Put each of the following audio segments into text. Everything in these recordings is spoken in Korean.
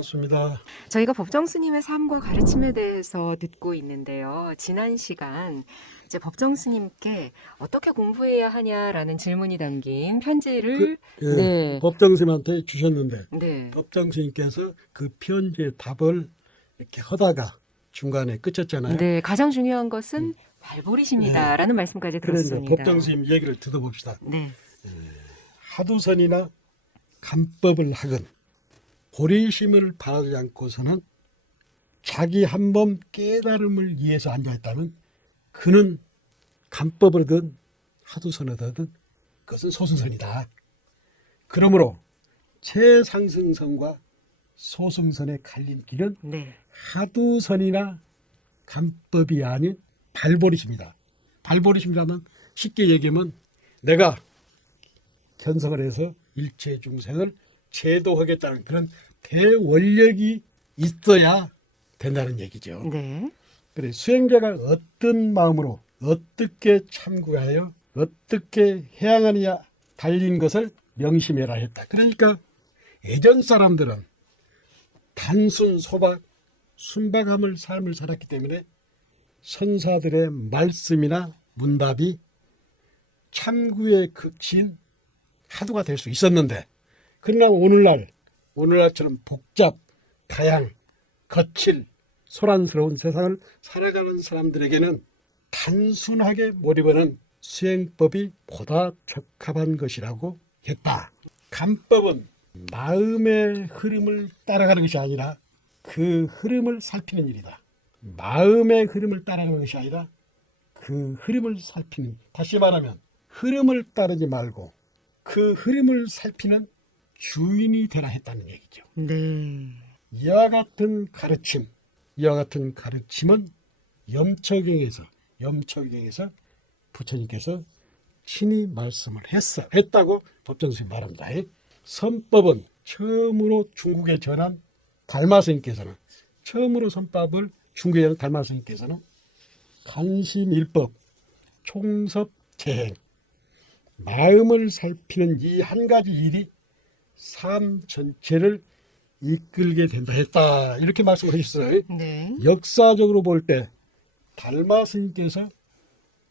반갑습니다. 저희가 법정 스님의 삶과 가르침에 대해서 듣고 있는데요. 지난 시간 이제 법정 스님께 어떻게 공부해야 하냐라는 질문이 담긴 편지를 네. 법정스님한테 주셨는데 네. 법정스님께서 그 편지의 답을 이렇게 하다가 중간에 끝쳤잖아요. 네, 가장 중요한 것은 발버리십니다라는 말씀까지 그러니까 들었습니다. 법정스님 얘기를 들어봅시다. 네. 하두선이나 간법을 하건 보리심을 바라지 않고서는 자기 한 몸 깨달음을 위해서 앉아있다면 그는 간법을 하든 하두선을 하든 그것은 소승선이다. 그러므로 최상승선과 소승선의 갈림길은 네. 하두선이나 간법이 아닌 발버리심이다. 발버리심이라면 쉽게 얘기하면 내가 견성을 해서 일체 중생을 제도하겠다는 그런 대원력이 있어야 된다는 얘기죠. 네. 그래 수행자가 어떤 마음으로 어떻게 참고하여 어떻게 해양하느냐 달린 것을 명심해라 했다. 그러니까 예전 사람들은 단순 소박 순박함을 삶을 살았기 때문에 선사들의 말씀이나 문답이 참구의 극신 하도가 될 수 있었는데 그러나 오늘날처럼 복잡, 다양, 거칠, 소란스러운 세상을 살아가는 사람들에게는 단순하게 몰입하는 수행법이 보다 적합한 것이라고 했다. 간법은 마음의 흐름을 따라가는 것이 아니라 그 흐름을 살피는 일이다. 마음의 흐름을 따라가는 것이 아니라 그 흐름을 살피는, 다시 말하면 흐름을 따르지 말고 그 흐름을 살피는 주인이 되라 했다는 얘기죠. 네. 이와 같은 가르침은 염초경에서 부처님께서 친히 말씀을 했다고 법정스님이 말합니다. 선법은 처음으로 중국에 전한 달마스님께서는 간심일법, 총섭재행, 마음을 살피는 이 한 가지 일이 삶 전체를 이끌게 된다 했다. 이렇게 말씀을 하셨어요. 네. 역사적으로 볼 때 달마 스님께서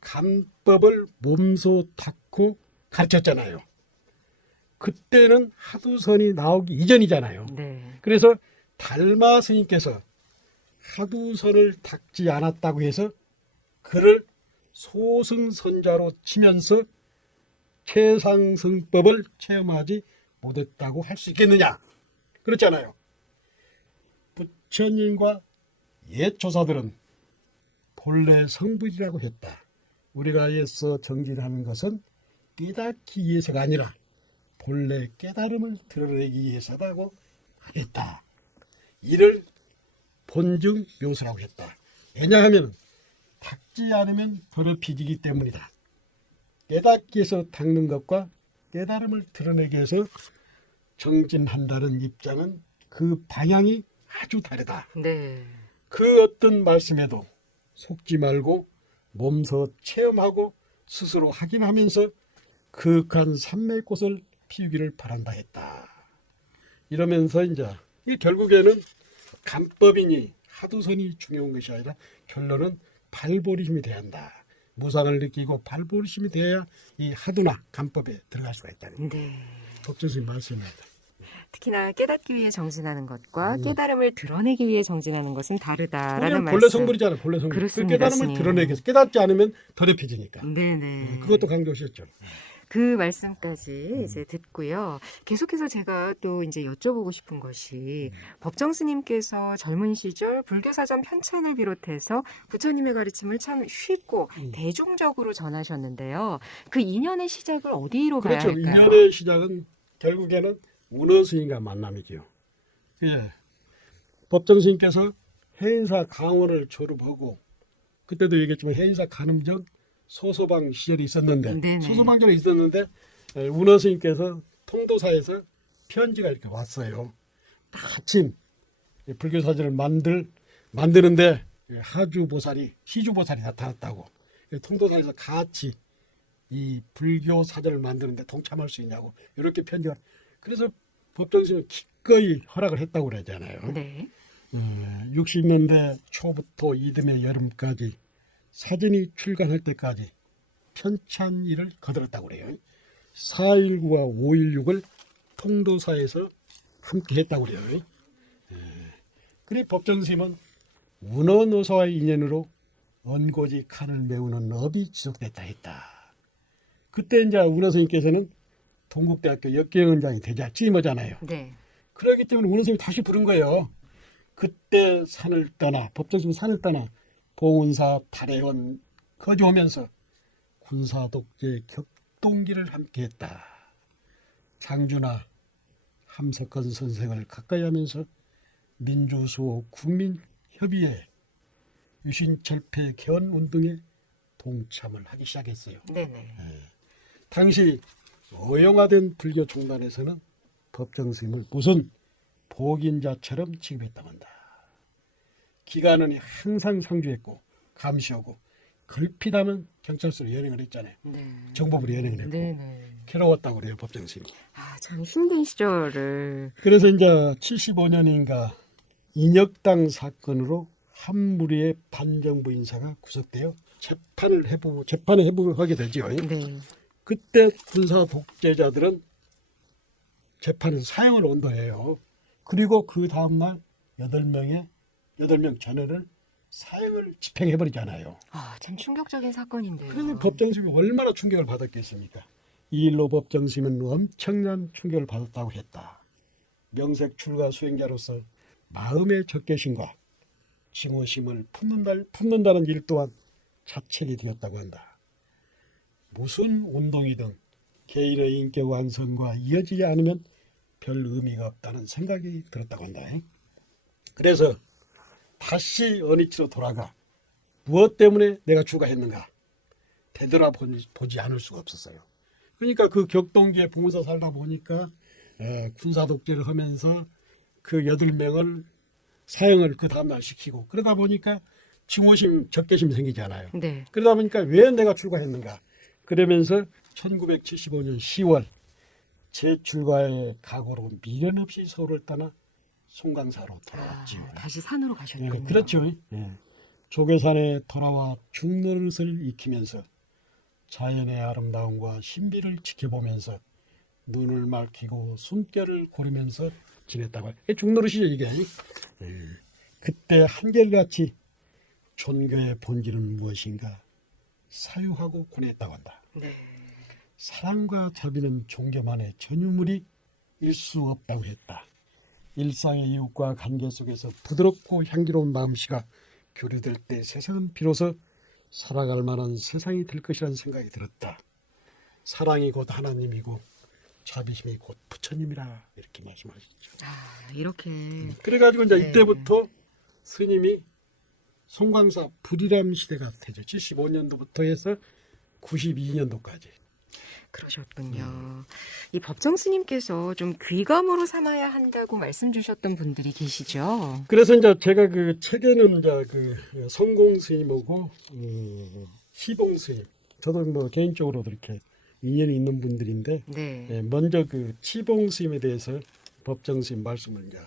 간법을 몸소 닦고 가르쳤잖아요. 그때는 하두선이 나오기 이전이잖아요. 네. 그래서 달마 스님께서 하두선을 닦지 않았다고 해서 그를 소승선자로 치면서 최상승법을 체험하지 못했다고 할 수 있겠느냐? 그렇잖아요. 부처님과 옛 조사들은 본래 성불이라고 했다. 우리가 애써 정진하는 것은 깨닫기 위해서가 아니라 본래 깨달음을 드러내기 위해서라고 하겠다. 이를 본증 묘사라고 했다. 왜냐하면 닦지 않으면 더럽혀지기 때문이다. 깨닫기 위해서 닦는 것과 깨달음을 드러내기 위해서 정진한다는 입장은 그 방향이 아주 다르다. 네. 그 어떤 말씀에도 속지 말고 몸소 체험하고 스스로 확인하면서 그윽한 삼매꽃을 피우기를 바란다 했다. 이러면서 이제 결국에는 간법이니 하두선이 중요한 것이 아니라 결론은 발버리심이 돼야 한다. 무상을 느끼고 발버리심이 돼야 이 하두나 간법에 들어갈 수가 있다는 법정스님 말씀입니다. 특히나 깨닫기 위해 정진하는 것과 깨달음을 드러내기 위해 정진하는 것은 다르다라는 본래 말씀. 성불이잖아요. 본래 성불. 그 그렇습니다, 깨달음을 스님. 드러내기 위해서 깨닫지 않으면 더럽혀지니까. 네네. 그것도 강조하셨죠. 그 말씀까지 이제 듣고요. 계속해서 제가 또 이제 여쭤보고 싶은 것이 법정 스님께서 젊은 시절 불교사전 편찬을 비롯해서 부처님의 가르침을 참 쉽고 대중적으로 전하셨는데요. 그 인연의 시작을 어디로 가야 그렇죠. 할까요? 인연의 시작은 결국에는 운어 스님과 만남이죠. 예. 법정 스님께서 해인사 강원을 졸업하고 그때도 얘기했지만 해인사 가는 전 소소방 시절이 있었는데 네네. 소소방전에 있었는데 운어 스님께서 통도사에서 편지가 이렇게 왔어요. 마침 불교 사전을 만드는데 시주보살이 나타났다고 통도사에서 같이 이 불교 사전을 만드는데 동참할 수 있냐고 이렇게 편지가. 그래서 법정스님은 기꺼이 허락을 했다고 그러잖아요. 네. 60년대 초부터 이듬해 여름까지 사진이 출간할 때까지 편찬일을 거들었다고 그래요. 4.19와 5.16을 통도사에서 함께 했다고 그래요. 그래 법정스님은 운어노사와의 인연으로 언고지 칸을 메우는 업이 지속됐다 했다. 그때 이제 운어 스님께서는 동국대학교 역경원장이 되자 취임하잖아요. 네. 그러기 때문에 운어 스님이 다시 부른 거예요. 그때 산을 떠나 법정스님 산을 떠나 봉은사 달해원 거주하면서 군사 독재 격동기를 함께했다. 장준하 함석헌 선생을 가까이 하면서 민주수호 국민협의회 유신철폐 개헌운동에 동참을 하기 시작했어요. 네네. 당시 어영화된 불교 종단에서는 법정스님을 무슨 복인자처럼 취급했다고 한다. 기관원이 항상 상주했고 감시하고 걸핏하면 경찰서로 연행을 했잖아요. 네. 정법으로 연행을 했고 네네. 괴로웠다고 그래요 법정스님이. 참 힘든 시절을. 그래서 이제 75년인가 인혁당 사건으로 한 무리의 반정부 인사가 구속되어 재판을 회부를 하게 되죠. 네. 그때 군사 독재자들은 재판은 사형을 온도해요. 그리고 그 다음날 8명 전원을 사형을 집행해버리잖아요. 참 충격적인 사건인데요. 그래서 법정스님이 얼마나 충격을 받았겠습니까? 이 일로 법정스님은 엄청난 충격을 받았다고 했다. 명색 출가 수행자로서 마음의 적개심과 증오심을 품는다는 일 또한 자책이 되었다고 한다. 무슨 운동이든 개인의 인격 완성과 이어지지 않으면 별 의미가 없다는 생각이 들었다고 한다. 그래서 다시 어니치로 돌아가 무엇 때문에 내가 출가했는가 되돌아보지 않을 수가 없었어요. 그러니까 그 격동기에 봉사 살다 보니까 군사 독재를 하면서 그 8명을 사형을 그 다음날 시키고 그러다 보니까 증오심, 적개심이 생기잖아요. 네. 그러다 보니까 왜 내가 출가했는가 그러면서 1975년 10월 재출가의 각오로 미련 없이 서울을 떠나 송강사로 돌아왔지요. 다시 산으로 가셨군요. 그렇죠. 조계산에 돌아와 중노릇을 익히면서 자연의 아름다움과 신비를 지켜보면서 눈을 맑히고 숨결을 고르면서 지냈다고 해요. 중노릇이죠 이게. 그때 한결같이 존교의 본질은 무엇인가 사유하고 고뇌했다고 한다. 네. 사랑과 자비는 종교만의 전유물이 일 수 없다고 했다. 일상의 이웃과 관계 속에서 부드럽고 향기로운 마음씨가 교류될 때 세상은 비로소 살아갈 만한 세상이 될 것이라는 생각이 들었다. 사랑이 곧 하나님이고 자비심이 곧 부처님이라 이렇게 말씀하시죠. 이렇게. 그래가지고 이제 네. 이때부터 스님이 송광사 불이람 시대가 되죠. 75년도부터 해서 92년도까지. 그러셨군요. 이 법정 스님께서 좀 귀감으로 삼아야 한다고 말씀 주셨던 분들이 계시죠. 그래서 이제 제가 그 책에는 이제 그 성공 스님하고 시봉 스님, 저도 뭐 개인적으로도 이렇게 인연이 있는 분들인데, 네. 먼저 그 치봉 스님에 대해서 법정 스님 말씀을 이제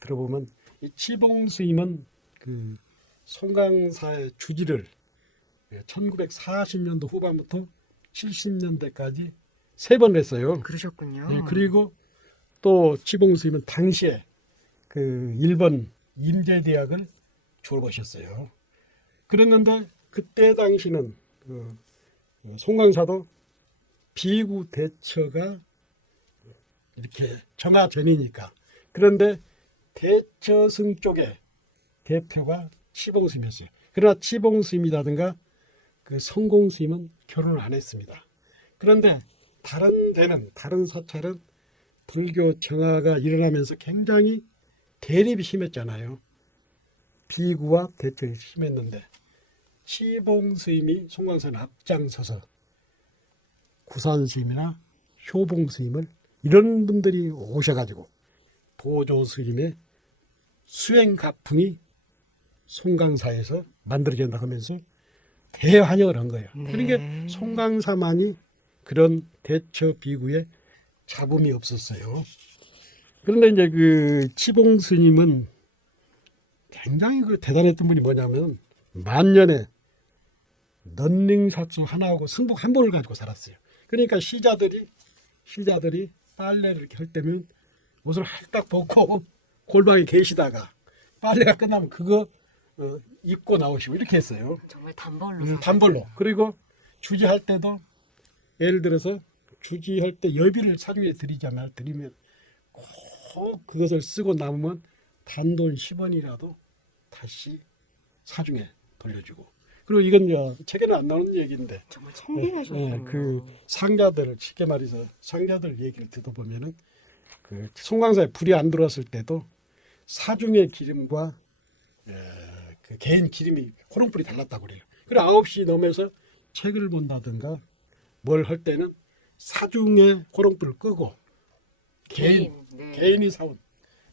들어보면 이 치봉 스님은 그 송강사의 주지를 1940년도 후반부터 70년대까지 3번 했어요. 그러셨군요. 그리고 또 치봉 스님은 당시에 그 일본 임제대학을 졸업하셨어요. 그랬는데 그때 당시는 그 송강사도 비구 대처가 이렇게 정하전이니까. 그런데 대처승 쪽에 대표가 치봉 스님이었어요. 그러나 치봉 스님이라든가 그 성공 스님은 결혼을 안 했습니다. 그런데 다른 데는 다른 사찰은 불교 정화가 일어나면서 굉장히 대립이 심했잖아요. 비구와 대처가 심했는데 치봉 스님이 송광산 앞장서서 구산 스님이나 효봉 스님을 이런 분들이 오셔가지고 도조 스님의 수행 가풍이 송강사에서 만들어진다 하면서 대환영을 한 거예요. 네. 그러니까 송강사만이 그런 대처 비구에 잡음이 없었어요. 그런데 이제 그 치봉 스님은 굉장히 그 대단했던 분이 뭐냐면 만년에 넌닝사츠 하나하고 승복 한 번을 가지고 살았어요. 그러니까 시자들이 빨래를 이렇게 할 때면 옷을 할딱 벗고 골방에 계시다가 빨래가 끝나면 그거 입고 나오시고 이렇게 했어요. 정말 단벌로. 단벌로. 그리고 주지할 때도 예를 들어서 주지할 때 여비를 사중에 드리잖아요. 드리면 꼭 그것을 쓰고 남으면 단돈 10원이라도 다시 사중에 돌려주고. 그리고 이건 이제 책에는 안 나오는 얘기인데 정말 청빈하셨군요. 그 상자들을 쉽게 말해서 상자들 얘기를 듣어보면은 그 송광사에 불이 안 들어왔을 때도 사중의 기름과 그 개인 기름이 호롱불이 달랐다고 그래요. 그리고 9시 넘어서 책을 본다든가 뭘 할 때는 사중에 호롱불을 끄고 개인이 사온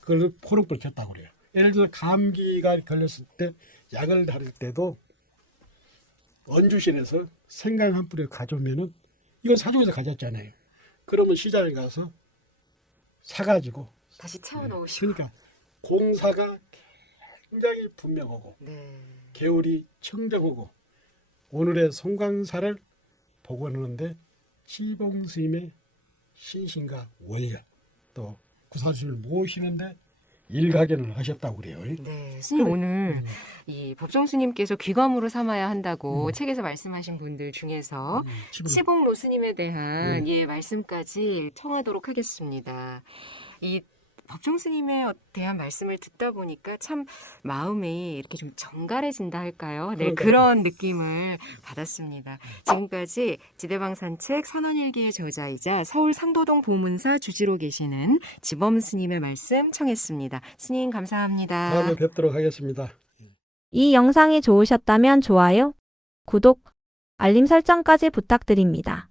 그걸 호롱불을 켰다고 그래요. 예를 들어서 감기가 걸렸을 때 약을 다릴 때도 언주실에서 생강 한 뿌리 가져오면은 이건 사중에서 가졌잖아요. 그러면 시장에 가서 사가지고 다시 채워놓으시고. 그러니까 공사가 굉장히 분명하고 개울이 청정하고 오늘의 송광사를 복원하는데 치봉 스님의 신신과 원력 또 구사스님을 모시는데 일가견을 하셨다고 그래요. 네, 스님 오늘 이 법정 스님께서 귀감으로 삼아야 한다고 책에서 말씀하신 분들 중에서 치봉로 스님에 대한 말씀까지 청하도록 하겠습니다. 이 법정 스님에 대한 말씀을 듣다 보니까 참 마음이 이렇게 좀 정갈해진다 할까요? 네, 그런 느낌을 받았습니다. 지금까지 지대방 산책 선원일기의 저자이자 서울 상도동 보문사 주지로 계시는 지범 스님의 말씀 청했습니다. 스님 감사합니다. 다음에 뵙도록 하겠습니다. 이 영상이 좋으셨다면 좋아요, 구독, 알림 설정까지 부탁드립니다.